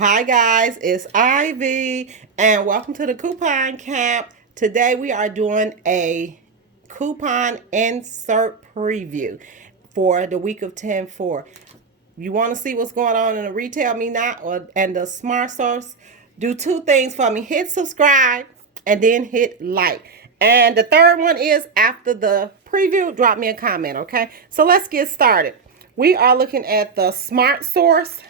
Hi guys, it's Ivy and welcome to the coupon camp. Today we are doing a coupon insert preview for the week of 10/4. You want to see what's going on in the retail me not and the smart source? Do two things for me. Hit subscribe and then hit like. And the third one is after the preview, drop me a comment, okay? So let's get started. We are looking at the smart source.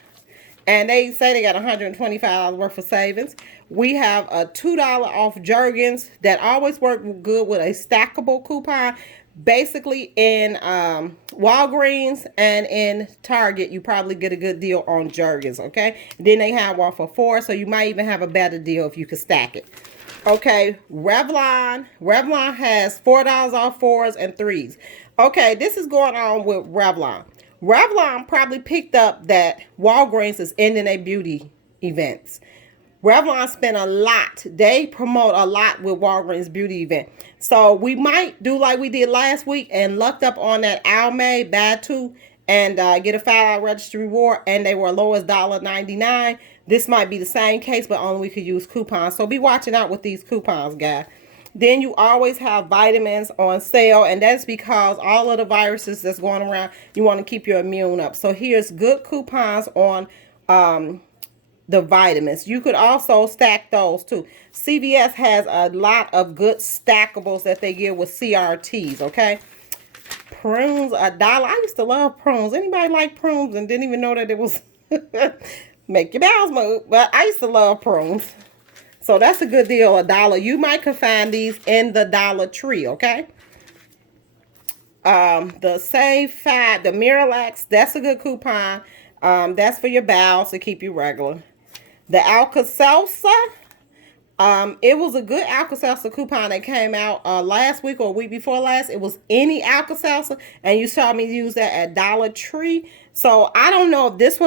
And they say they got $125 worth of savings. We have a $2 off Jergens that always work good with a stackable coupon. Basically in Walgreens and in Target, you probably get a good deal on Jergens, okay? Then they have one for $4, so you might even have a better deal if you could stack it. Okay, Revlon. Revlon has $4 off 4s and 3s. Okay, this is going on with Revlon. Revlon probably picked up that Walgreens is ending their beauty events. Revlon spent a lot. They promote a lot with Walgreens beauty event. So we might do like we did last week and lucked up on that Almay buy two and get a $5 registry reward, and they were low as $1.99. This might be the same case, but only we could use coupons. So be watching out with these coupons, guys. Then you always have vitamins on sale, and that's because all of the viruses that's going around, you want to keep your immune up. So here's good coupons on the vitamins. You could also stack those too. CVS has a lot of good stackables that they give with CRTs, okay? Prunes, $1. I used to love prunes. Anybody like prunes and didn't even know that it was make your bowels move? But I used to love prunes. So that's a good deal, $1. You might could find these in the Dollar Tree, okay? The Save 5, the Miralax, that's a good coupon. That's for your bowels to keep you regular. The Alka-Seltzer, it was a good Alka-Seltzer coupon that came out last week or a week before last. It was any Alka-Seltzer, and you saw me use that at Dollar Tree. So I don't know if this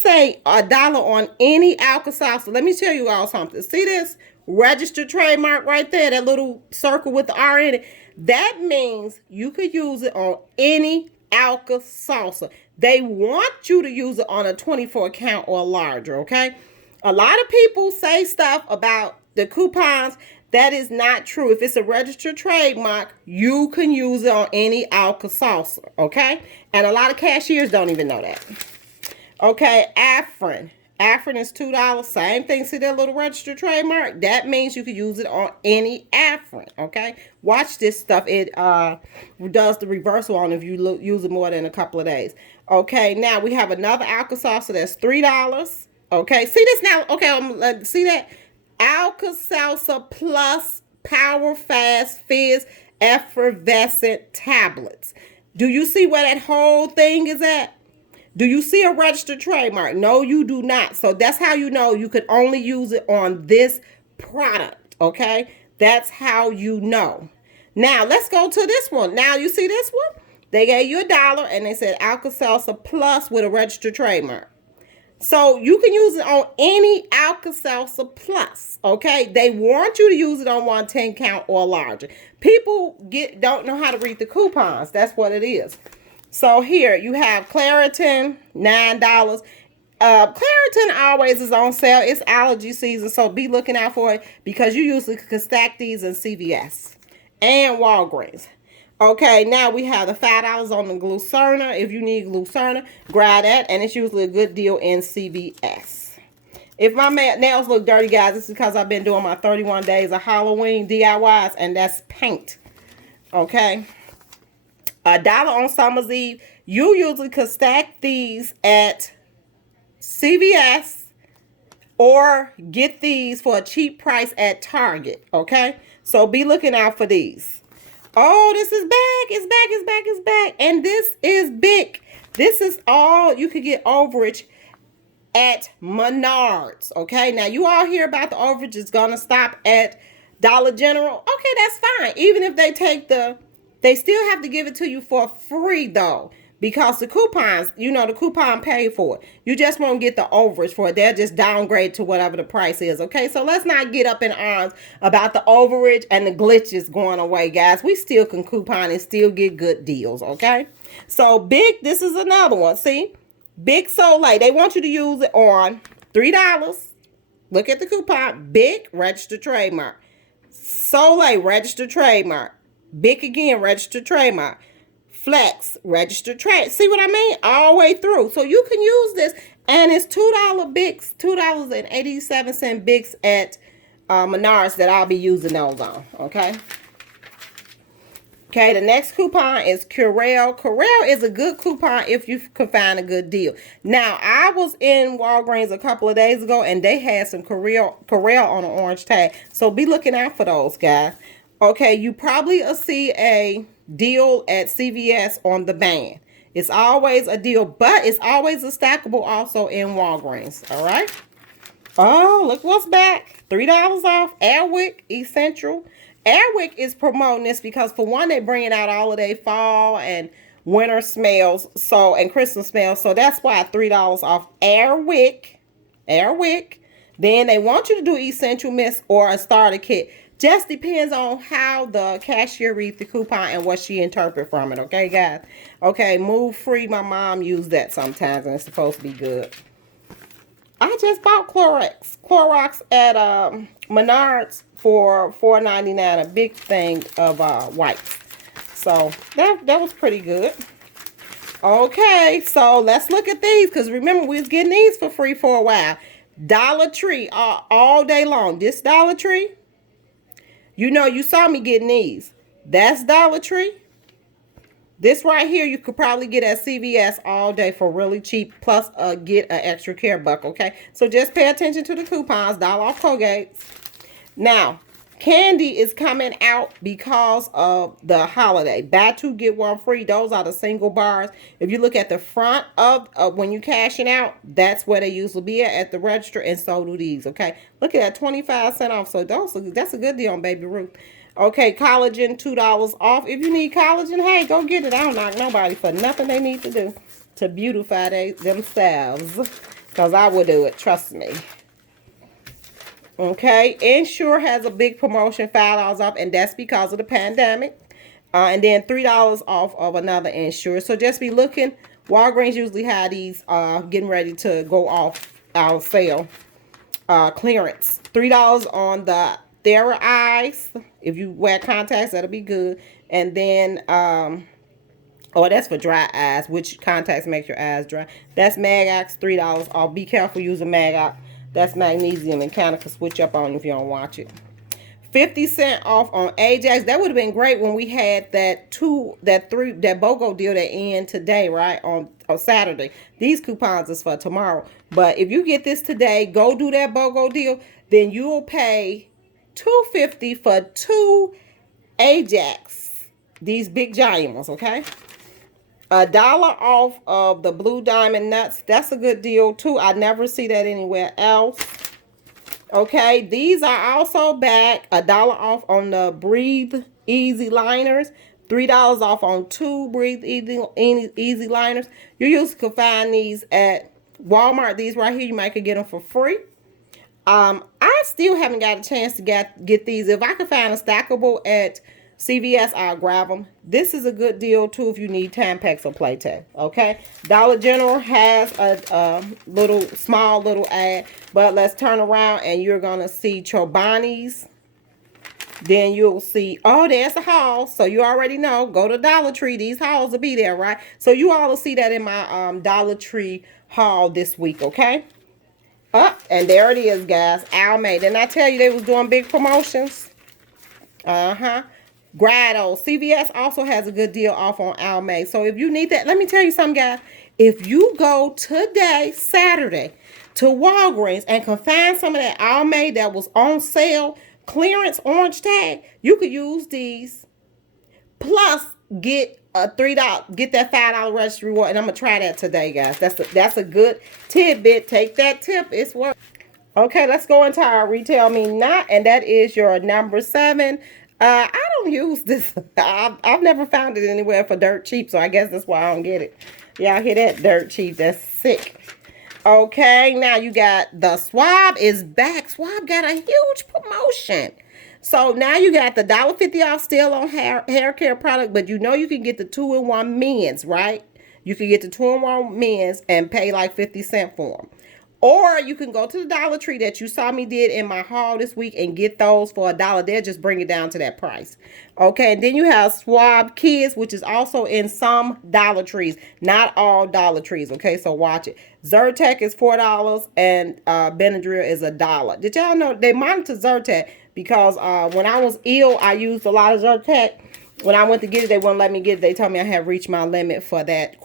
say $1 on any Alka-Seltzer. Let me tell you all something. See this registered trademark right there, that little circle with the R in it? That means you could use it on any Alka-Seltzer. They want you to use it on a 24 count or larger, okay? A lot of people say stuff about the coupons. That is not true. If it's a registered trademark, you can use it on any Alka-Seltzer, okay? And a lot of cashiers don't even know that. Okay, Afrin. Afrin is $2. Same thing. See that little registered trademark? That means you can use it on any Afrin, okay? Watch this stuff. It does the reversal on if you use it more than a couple of days. Okay, now we have another Alka-Seltzer that's $3. Okay, see this now? Okay, see that? Alka-Seltzer Plus Power Fast Fizz Effervescent Tablets. Do you see where that whole thing is at? Do you see a registered trademark? No, you do not. So that's how you know you could only use it on this product, okay? That's how you know. Now, let's go to this one. Now, you see this one? They gave you $1 and they said Alka-Seltzer Plus with a registered trademark. So you can use it on any Alka-Seltzer Plus, okay? They want you to use it on 110 count or larger. People don't know how to read the coupons. That's what it is. So here you have Claritin, $9. Claritin always is on sale. It's allergy season, so be looking out for it because you usually can stack these in CVS and Walgreens. Okay, now we have the $5 on the Glucerna. If you need Glucerna, grab that, and it's usually a good deal in CVS. If my nails look dirty, guys, it's because I've been doing my 31 days of Halloween DIYs, and that's paint. Okay, $1 on Summer's Eve. You usually could stack these at CVS or get these for a cheap price at Target. Okay, so be looking out for these. Oh, this is back. It's back. It's back. It's back. And this is big. This is all you could get overage at Menards. Okay. Now you all hear about the overage is going to stop at Dollar General. Okay, that's fine. Even if they take they still have to give it to you for free though. Because the coupons, the coupon paid for it. You just won't get the overage for it. They'll just downgrade to whatever the price is, okay? So let's not get up in arms about the overage and the glitches going away, guys. We still can coupon and still get good deals, okay? So Big, this is another one. See? Big Soleil. They want you to use it on $3. Look at the coupon. Big, registered trademark. Soleil, registered trademark. Big again, registered trademark. Flex, registered trade. See what I mean? All the way through. So you can use this. And it's $2 Bics, $2.87 Bics at Menards that I'll be using those on. Okay. Okay, the next coupon is Curel. Curel is a good coupon if you can find a good deal. Now, I was in Walgreens a couple of days ago, and they had some Curel on an orange tag. So be looking out for those, guys. Okay, you probably will see a deal at CVS on the band. It's always a deal, but it's always a stackable also in Walgreens. All right. Oh, look what's back. $3 off. Airwick Essential. Airwick is promoting this because, for one, they're bringing out all of their fall and winter smells, so, and Christmas smells. So that's why $3 off Airwick. Airwick. Then they want you to do Essential Mist or a starter kit. Just depends on how the cashier reads the coupon and what she interprets from it. Okay, guys? Okay, Move Free. My mom used that sometimes, and it's supposed to be good. I just bought Clorox at Menards for $4.99, a big thing of wipes. So that was pretty good. Okay, so let's look at these, because remember, we was getting these for free for a while. Dollar Tree all day long. This Dollar Tree, you know, you saw me getting these. That's Dollar Tree. This right here, you could probably get at CVS all day for really cheap, plus get an extra care buck, okay? So just pay attention to the coupons, $1 off Colgates. Now, candy is coming out because of the holiday. Buy two, get one free. Those are the single bars. If you look at the front of when you're cashing out, that's where they usually be at the register, and so do these, okay? Look at that, 25% off. So that's a good deal on Baby Ruth. Okay, collagen, $2 off. If you need collagen, hey, go get it. I don't knock nobody for nothing they need to do to beautify themselves, because I would do it. Trust me. Okay, Ensure has a big promotion, $5 off, and that's because of the pandemic. And then $3 off of another Ensure. So just be looking. Walgreens usually have these getting ready to go off our sale. Clearance. $3 on the Thera Eyes. If you wear contacts, that'll be good. And then, oh, that's for dry eyes, which contacts make your eyes dry. That's Mag-Ox, $3 off. Be careful using Mag-Ox. That's magnesium, and kind of can switch up on if you don't watch it. 50% off on Ajax. That would have been great when we had that BOGO deal that end today, right? On Saturday. These coupons is for tomorrow. But if you get this today, go do that BOGO deal, then you will pay $2.50 for 2 Ajax. These big giant ones, okay? $1 off of the Blue Diamond Nuts. That's a good deal too. I never see that anywhere else. Okay, these are also back. $1 off on the Breathe Easy Liners. $3 off on 2 Breathe Easy Liners. You usually can find these at Walmart. These right here, you might could get them for free. I still haven't got a chance to get these. If I can find a stackable at CVS, I'll grab them. This is a good deal too if you need Tampax or Playtech. Okay, Dollar General has a small little ad, but let's turn around and you're gonna see Chobani's. Then you'll see, oh, there's a haul. So you already know, go to Dollar Tree. These hauls will be there, right? So you all will see that in my Dollar Tree haul this week, okay? And there it is, guys. Almay. Didn't I tell you they was doing big promotions? Grado. CVS also has a good deal off on Almay. So if you need that, let me tell you something, guys. If you go today, Saturday, to Walgreens and can find some of that Almay that was on sale, clearance orange tag, you could use these. Plus, get a $3, get that $5 registry reward, and I'm gonna try that today, guys. That's a good tidbit. Take that tip. It's worth. Okay, let's go into our Retail Me Not, and that is your number 7. I don't use this. I've never found it anywhere for dirt cheap, so I guess that's why I don't get it. Y'all hear that? Dirt cheap. That's sick. Okay, now you got the Swab is back. Swab got a huge promotion. So now you got the $1.50 off still on hair care product, but you know you can get the 2-in-1 men's, right? You can get the 2-in-1 men's and pay like 50 cents for them. Or you can go to the Dollar Tree that you saw me did in my haul this week and get those for $1. They'll just bring it down to that price. Okay, and then you have Swab Kids, which is also in some Dollar Trees, not all Dollar Trees. Okay, so watch it. Zyrtec is $4 and Benadryl is $1. Did y'all know they monitor Zyrtec? Because when I was ill, I used a lot of Zyrtec. When I went to get it, they wouldn't let me get it. They told me I had reached my limit for that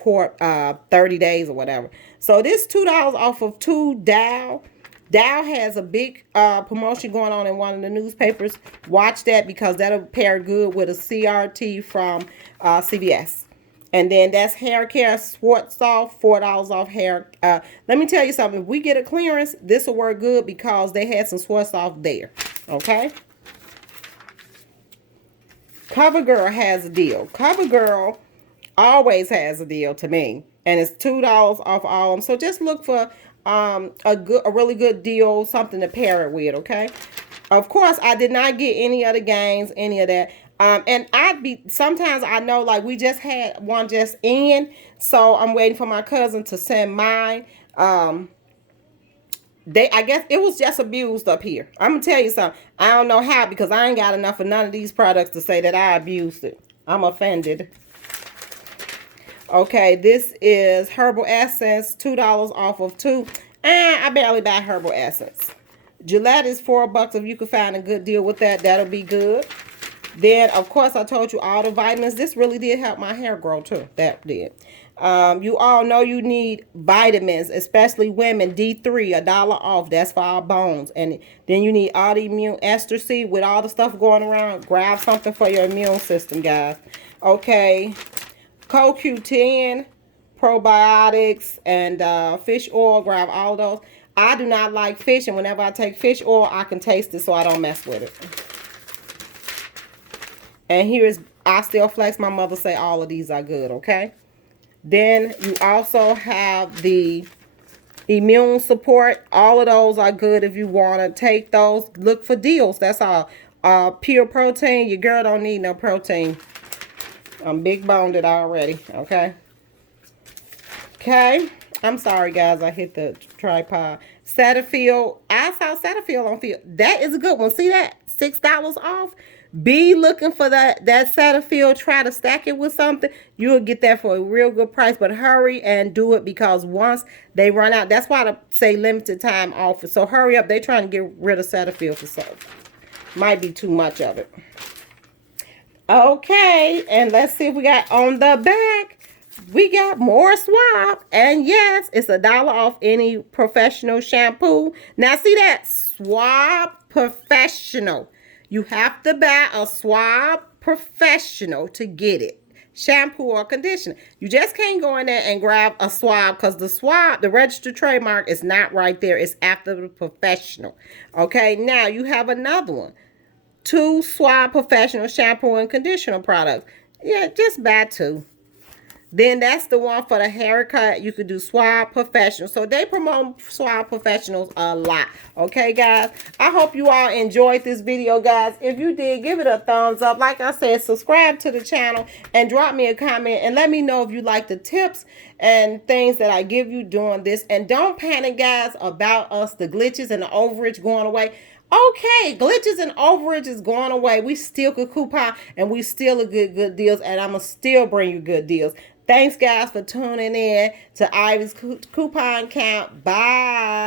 30 days or whatever. So this $2 off of 2 Dow. Dow has a big promotion going on in one of the newspapers. Watch that because that'll pair good with a CRT from CVS. And then that's hair care, Sports Soft, $4 off hair. Let me tell you something. If we get a clearance, this will work good because they had some Sports Soft there. Okay. CoverGirl has a deal. CoverGirl always has a deal to me, and it's $2 off all of them. So just look for a really good deal, something to pair it with. Okay. Of course, I did not get any of the games, any of that. And sometimes I know like we just had one just in, so I'm waiting for my cousin to send mine. I guess it was just abused up here. I'm gonna tell you something. I don't know how because I ain't got enough of none of these products to say that I abused it. I'm offended. Okay, this is Herbal Essence, $2 off of 2. I barely buy Herbal Essence. Gillette is $4 if you can find a good deal with that. That'll be good. Then, of course, I told you all the vitamins. This really did help my hair grow, too. That did. You all know you need vitamins, especially women. D3, $1 off. That's for our bones. And then you need autoimmune ester seed with all the stuff going around. Grab something for your immune system, guys. Okay. CoQ10, probiotics, and fish oil. Grab all of those. I do not like fish, and whenever I take fish oil, I can taste it, so I don't mess with it. And here's I Still Flex. My mother say all of these are good, okay? Then you also have the immune support. All of those are good if you want to take those. Look for deals. That's all. Pure protein. Your girl don't need no protein. I'm big boned it already, okay? Okay. I'm sorry, guys. I hit the tripod. Cetaphil. I saw Cetaphil on field. That is a good one. See that? $6 off. Be looking for that Cetaphil. Try to stack it with something. You'll get that for a real good price. But hurry and do it because once they run out, that's why I say limited time offer. So hurry up. They're trying to get rid of Cetaphil for some. Might be too much of it. Okay. And let's see if we got on the back. We got more Swab. And yes, it's $1 off any professional shampoo. Now see that? Swab Professional. You have to buy a Swab Professional to get it. Shampoo or conditioner. You just can't go in there and grab a Swab because the Swab, the registered trademark, is not right there. It's after the Professional. Okay, now you have another one. 2 Swab Professional shampoo and conditioner products. Yeah, just buy 2. Then that's the one for the haircut. You could do Swab Professional. So they promote Swab Professionals a lot. Okay, guys? I hope you all enjoyed this video, guys. If you did, give it a thumbs up. Like I said, subscribe to the channel and drop me a comment and let me know if you like the tips and things that I give you doing this. And don't panic, guys, about us, the glitches and the overage going away. Okay, glitches and overage is going away. We still could coupon and we still get good deals, and I'm going to still bring you good deals. Thanks, guys, for tuning in to Ivy's Coupon Count. Bye.